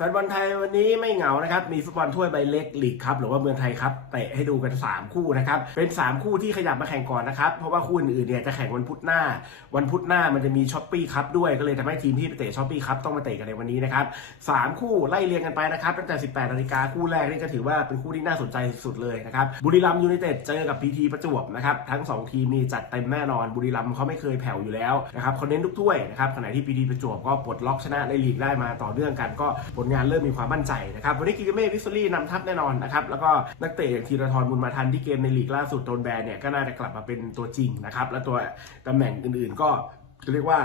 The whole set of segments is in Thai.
แฟนบอลไทยวันนี้ไม่เหงานะครับ มีฟุตบอลถ้วยใบเล็กลีกครับหรือว่าเมืองไทยครับเตะให้ดูกัน 3 คู่นะครับ เป็น 3 คู่ที่ขยับมาแข่งก่อนนะครับ เพราะว่าคู่อื่นๆเนี่ยจะแข่งวันพุธหน้า วันพุธหน้ามันจะมีช้อปปี้ครับด้วยก็เลยทำให้ทีมที่ไปเตะช้อปปี้ครับต้องมาเตะกันในวันนี้นะครับสามคู่ไล่เรียงกันไปนะครับตั้งแต่ 18นาฬิกาคู่แรกนี่ก็ถือว่าเป็นคู่ที่น่าสนใจสุดๆเลยนะครับบุรีรัมย์ยูไนเต็ดเจอกับพีทีประจวบนะครับทั้งสองทีมนี่จัดเต็มแน่นอนบุรีรัมเขาไม่เคยแผ่วอยู่แล้วนะครับเขาเน้นทุกถ้วยนะครับขณะที่พีทีประจวบก็ปลดล็อกชนะในลีกได้มาต่อเนื่องกันก็ผลงานเริ่มมีความมั่นใจนะครับวันนี้กิกเม่วิสซอรี่นำทัพแน่นอนนะครับแล้วก็นักเตะอย่างธีรทรบุญมาทันที่เกมในลีกล่าสุดโดนแบนเนี่ยก็น่าจะกลับมาเป็นตัวจริงนะครับและตัวตำแหน่งอื่นๆก็ จะเรียกว่า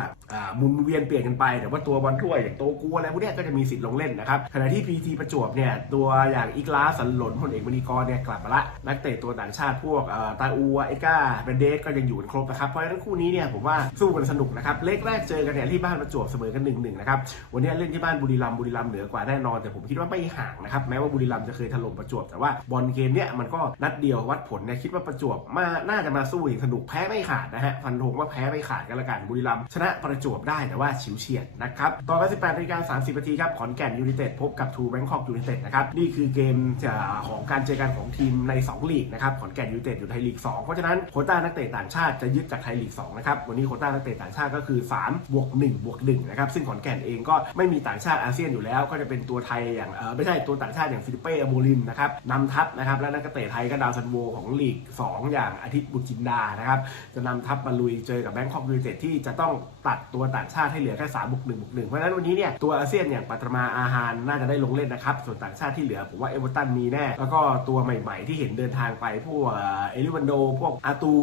หมุนเวียนเปลี่ยนกันไปแต่ว่าตัวบอลถ้วยอย่างโตกูอะไรพวกเนี้ยก็จะมีสิทธิ์ลงเล่นนะครับขณะที่พีทีประจวบเนี่ยตัวอย่างอีกลาสันหลนพลเอกมณีกรเนี่ยกลับมาละนักเตะตัวต่างชาติพวกเอ่อตาอูเอก้าเบนเดสก็ยังอยู่กันครบนะครับเพราะฉะนั้นคู่นี้เนี่ยผมว่าสู้กันสนุกนะครับเลขแรกเจอกันเนี่ยที่บ้านประจวบเสมอกันหนึ่งหนึ่งนะครับวันนี้เล่นที่บ้านบุรีรัมย์บุรีรัมย์เหนือกว่าแน่นอน แต่ผมคิดว่าไม่ห่างนะครับแม้ว่าบุรีรัมย์จะเคยถล่มประจวบแต่ว่าบอลเกมเนี่ยมันก็นัดเดียววัดผลเนี่ยคิดว่าประจวบมาน่าจะมาสู้อย่างสนุกแพ้ไม่ขาดนะฮะฟันธงว่าแพ้ไม่ขาดกันละกันบุรีรัมย์ชนะประจวบได้แต่ว่าฉิวเฉียดนะครับตอไป18นาฬิกา30นาทีครับขอนแก่นยูไนเต็ดพบกับทูแบงคอกยูไนเต็ดนะครับนี่คือเกมจะของการเจอกันของทีมใน 2 ลีกนะครับขอนแก่นยูไนเต็ดอยู่ไทยลีก 2 เพราะฉะนั้นโคต้านักเตะต่างชาติจะยึดจากไทยลีก 2 นะครับวันนี้โคต้านักเตะต่างชาติก็คือ3บวก1บวก1นะครับซึ่งขอนแก่นเองก็ไม่มีต่างชาติอาเซียนอยู่แล้ว ก็จะเป็นตัวไทยอย่างไม่ใช่ตัวต่างชาติอย่างฟิลิปเป้อโมลิมนะครับนำทัพนะครับและนักเตะไทยก็ดาวซันโวของลีก 2 อย่างอาทิตย์บุจินดานะครับจะนำทัพมาลุยเจอกับแบงคอกยูไนเต็ดที่จะต้องตัดตัวต่างชาติให้เหลือแค่3บวก1บวก1เพราะฉะนั้นวันนี้เนี่ยตัวอาเซียนอย่างปัตมาอาหารน่าจะได้ลงเล่นนะครับส่วนต่างชาติที่เหลือผมว่าเอเวอร์ตันมีแน่ แล้วก็ตัวใหม่ๆที่เห็นเดินทางไปพวกเอลิวันโด พวกอาตู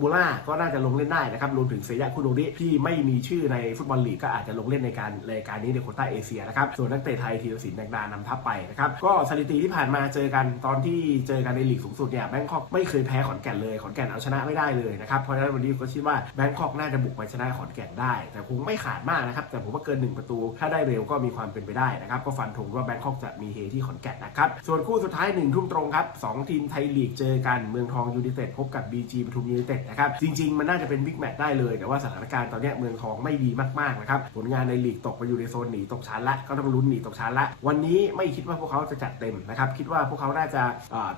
มูล่าก็น่าจะลงเล่นได้นะครับรวมถึงเซยะคุโนริที่ไม่มีชื่อในฟุตบอลลีกก็อาจจะลงเล่นในการรายการนี้ในโคต้าเอเชียนะครับส่วนนักเตะไทยธีรศิลป์แดงดานำทัพไปนะครับก็สถิติที่ผ่านมาเจอกันตอนที่เจอกันในลีกสูงสุดเนี่ยแบงคอกไม่เคยแพ้ขอนแก่นเลยขอนแก่นเอาชนะไม่ได้เลยนะครับเพราะฉะนั้นวันนี้ก็คิดว่าแบงคอกน่าจะบุกไปชนะขอนแก่นได้ แต่คงไม่ขาดมากนะครับ แต่ผมว่าเกินหนึ่งประตู ถ้าได้เร็วก็มีความเป็นไปได้นะครับ ก็ฟันธงว่าแบงคอกจะมีเฮที่ขอนแก่นนะครับ ส่วนคู่สุดท้ายหนึ่งทุ่มตรงครับสองทีมไทยลีกเจอกันเมืองทองยูไนเต็ดพบกับ BG ปทุมยูไนเต็ดนะครับ จริง ๆ มันน่าจะเป็นบิ๊กแมตช์ได้เลย แต่ว่าสถานการณ์ตอนนี้เมืองทองไม่ดีมากๆนะครับ ผลงานในลีกตกไปอยู่ในโซนหนีตกชั้นละ ก็ต้องลุ้นหนีตกชั้นละ วันนี้ไม่คิดว่าพวกเขาจะจัดเต็มนะครับ คิดว่าพวกเขาน่าจะ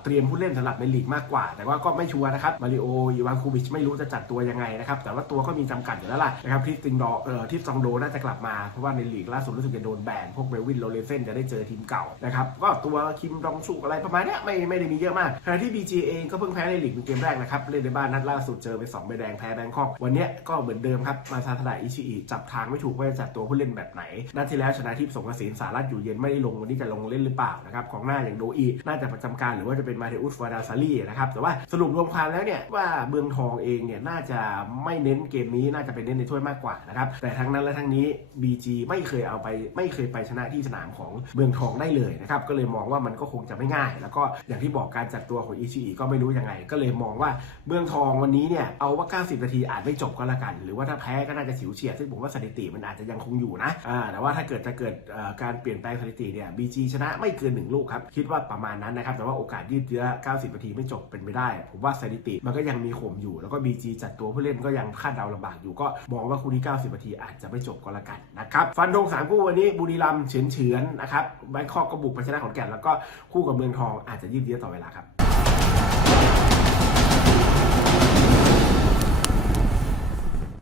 เตรียมผู้เล่นสำหรับในลีกมากกว่า แต่ว่าก็ไม่ชัวร์นะครับ มาริโอ อีวานคูบิชไม่รู้จะจัดตัวยังไงนะครับ แต่ว่าตัวก็มีจำกัดอยู่แล้วล่ะนะครับทิสติงดอเอ่อทิสซองโดน่าจะกลับมา เพราะว่าในลีกล่าสุดรู้สึกจะโดนแบนพวกเบลวินโรเลเซนจะได้เจอทีมเก่านะครับก็ตัวคิมดองชุกอะไรประมาณเนี้ยไม่ไม่ได้มีเยอะมากขณะที่ BG เองก็เพิ่งแพ้ในลีกเป็นเกมแรกนะครับเล่นในบ้านนัดล่าสุดเจอไป2ใบแดงแพ้แบงคอกวันนี้ก็เหมือนเดิมครับมาซาทดาอิชิอิจับทางไม่ถูกว่าจะจัดตัวผู้เล่นแบบไหนนัดที่แล้วชนะทิพย์สงกระสินสารัตอยู่เย็นไม่ได้ลงวันนี้จะลงเล่นหรือเปล่านะครับของหน้าอย่างโดอีน่าจะประจำการหรือว่าจะเป็นมาเทอุสวาดาซาลีนะครับแต่ว่าสรุปรวมความแล้วเนี่ยว่าเมืองทองเองเนี่ยน่าจะไม่เน้นเกมนี้น่าจะไปเน้นในถ้วยมากกว่านะครับแต่ทั้งนั้นและทั้งนี้ BG ไม่เคยเอาไปไม่เคยไปชนะที่สนามของเมืองทองได้เลยนะครับก็เลยมองว่ามันก็คงจะไม่ง่าย แล้วก็อย่างที่บอกการจัดตัวของอิชิอิก็ไม่รู้ยังไง ก็เลยมองว่าเมืองทองวันนี้เนี่ยเอาว่า 90 นาทีอาจไม่จบก็แล้วกัน หรือว่าถ้าแพ้ก็น่าจะฉิวเฉียดซึ่งผมว่าสถิติมันอาจจะยังคงอยู่นะแต่ว่าถ้าเกิดจะเกิดการเปลี่ยนแปลงสถิติเนี่ย BG ชนะไม่เกินหนึ่งลูกครับคิดว่าประมาณนั้นนะครับแต่ว่าโอกาสยืดเยื้อ 90 นาทีไม่จบเป็นไปได้ ผมว่าสถิติมันก็ยังมีข่มอยู่ แล้วก็ BG จัดตัวผู้เล่นก็ยังคาดเดาลำบากอยู่ก็บอกว่าคู่นี้90นาทีอาจจะไม่จบก็แล้วกันนะครับฟันธงสามคู่วันนี้บุรีรัมย์เฉือนเฉือนนะครับไบคอกกระบุกไปชนะขอนแก่นแล้วก็คู่กับเมืองทองอาจจะยืดเยื้อต่อเวลาครับ